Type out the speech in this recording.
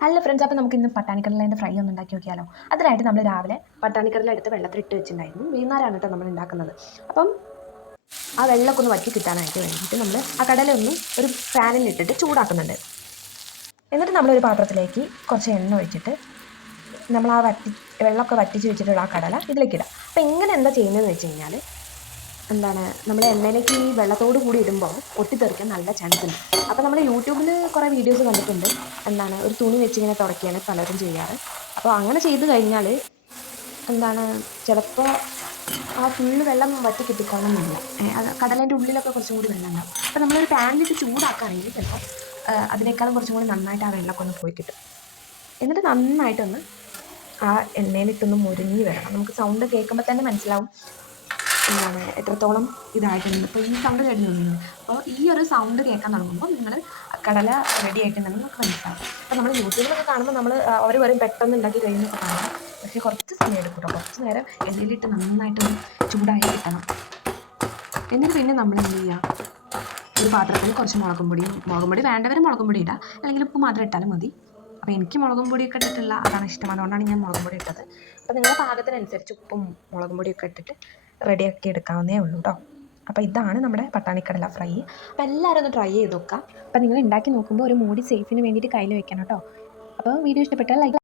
Hello friends, അപ്പോൾ നമുക്ക് ഇന്ന് പട്ടാണിക്കടലേൻ്റെ ഫ്രൈ ഒന്ന് ഉണ്ടാക്കി നോക്കിയാലോ. അതിനായിട്ട് നമ്മൾ രാവിലെ പട്ടാണിക്കടല എടുത്ത് വെള്ളത്തിലിട്ട് വെച്ചിട്ടുണ്ടായിരുന്നു. വൈകുന്നേരമാണ് കേട്ടോ നമ്മൾ ഉണ്ടാക്കുന്നത്. അപ്പം ആ വെള്ളമൊക്കെ ഒന്ന് വറ്റി കിട്ടാനായിട്ട് വേണ്ടിയിട്ട് നമ്മൾ ആ കടല ഒന്ന് ഒരു പാനിലിട്ടിട്ട് ചൂടാക്കുന്നുണ്ട്. എന്നിട്ട് നമ്മളൊരു പാത്രത്തിലേക്ക് കുറച്ച് എണ്ണ ഒഴിച്ചിട്ട് നമ്മൾ ആ വെള്ളമൊക്കെ വറ്റിച്ച് വെച്ചിട്ടുള്ള ആ കടല ഇതിലേക്ക് ഇടാം. അപ്പോൾ ഇങ്ങനെ എന്താ ചെയ്യുന്നതെന്ന് വെച്ച് കഴിഞ്ഞാൽ നമ്മൾ എണ്ണയിലേക്ക് ഈ വെള്ളത്തോട് കൂടി ഇടുമ്പോൾ പൊട്ടിത്തെറിക്കാൻ നല്ല ചാൻസ് ഉണ്ട്. അപ്പോൾ നമ്മൾ യൂട്യൂബിൽ കുറേ വീഡിയോസ് കണ്ടിട്ടുണ്ട്. ഒരു തുണി വെച്ചിങ്ങനെ തുടക്കുകയാണ് പലരും ചെയ്യാറ്. അപ്പോൾ അങ്ങനെ ചെയ്ത് കഴിഞ്ഞാൽ ചിലപ്പോൾ ആ ഫുള്ള് വെള്ളം വറ്റി കിട്ടിക്കൊള്ളണമെന്നില്ല. അത് കടലേൻ്റെ ഉള്ളിലൊക്കെ കുറച്ചും കൂടി വെള്ളം ഉണ്ടാവും. അപ്പോൾ നമ്മളൊരു പാനിലിട്ട് ചൂടാക്കുകയാണെങ്കിൽ ചിലപ്പോൾ അതിനേക്കാളും കുറച്ചും കൂടി നന്നായിട്ട് ആ വെള്ളമൊക്കെ ഒന്ന് പോയി കിട്ടും. എന്നിട്ട് നന്നായിട്ടൊന്ന് ആ എണ്ണയിലിട്ടൊന്ന് മുരിഞ്ഞ് വരണം. നമുക്ക് സൗണ്ട് കേൾക്കുമ്പോൾ തന്നെ മനസ്സിലാവും എത്രത്തോളം ഇതായിട്ടുണ്ട്. ഇപ്പോൾ ഈ സൗണ്ട് കേട്ട് തോന്നുന്നു. അപ്പോൾ ഈ ഒരു സൗണ്ട് കേൾക്കാൻ തുടങ്ങുമ്പോൾ നിങ്ങൾ കടല റെഡി ആയിട്ടുണ്ടെന്ന് നമുക്ക് മനസ്സിലാവും. അപ്പോൾ നമ്മൾ യൂട്യൂബിലൊക്കെ കാണുമ്പോൾ അവർ പറയും പെട്ടെന്ന് ഉണ്ടാക്കി കഴിയുന്നൊക്കെ പറയാം. പക്ഷേ കുറച്ച് സമയം എടുക്കും കേട്ടോ. കുറച്ച് നേരം എണ്ണയിലിട്ട് നന്നായിട്ടൊന്ന് ചൂടായി കിട്ടണം. എന്നിട്ട് പിന്നെ നമ്മൾ എന്ത് ചെയ്യുക, ഒരു പാത്രത്തിൽ കുറച്ച് മുളകും പൊടി വേണ്ടവർ മുളകും പൊടി ഇടുക, അല്ലെങ്കിൽ ഉപ്പ് മാത്രം ഇട്ടാലും മതി. അപ്പോൾ എനിക്ക് മുളകും പൊടിയൊക്കെ ഇട്ടിട്ടുള്ള അതാണ് ഇഷ്ടം, അതുകൊണ്ടാണ് ഞാൻ മുളകും പൊടി ഇട്ടത്. അപ്പോൾ നിങ്ങളുടെ പാകത്തിനനുസരിച്ച് ഉപ്പും മുളകും പൊടിയൊക്കെ ഇട്ടിട്ട് റെഡിയാക്കി എടുക്കാവുന്നേ ഉള്ളൂ കേട്ടോ. അപ്പോൾ ഇതാണ് നമ്മുടെ പട്ടാണിക്കടല ഫ്രൈ. അപ്പോൾ എല്ലാവരും ഒന്ന് ട്രൈ ചെയ്ത് നോക്കുക. അപ്പോൾ നിങ്ങൾ ഉണ്ടാക്കി നോക്കുമ്പോൾ ഒരു മൂടി സേഫിന് വേണ്ടിയിട്ട് കയ്യിൽ വെക്കണം കേട്ടോ. അപ്പോൾ വീഡിയോ ഇഷ്ടപ്പെട്ടാൽ ലൈക്ക്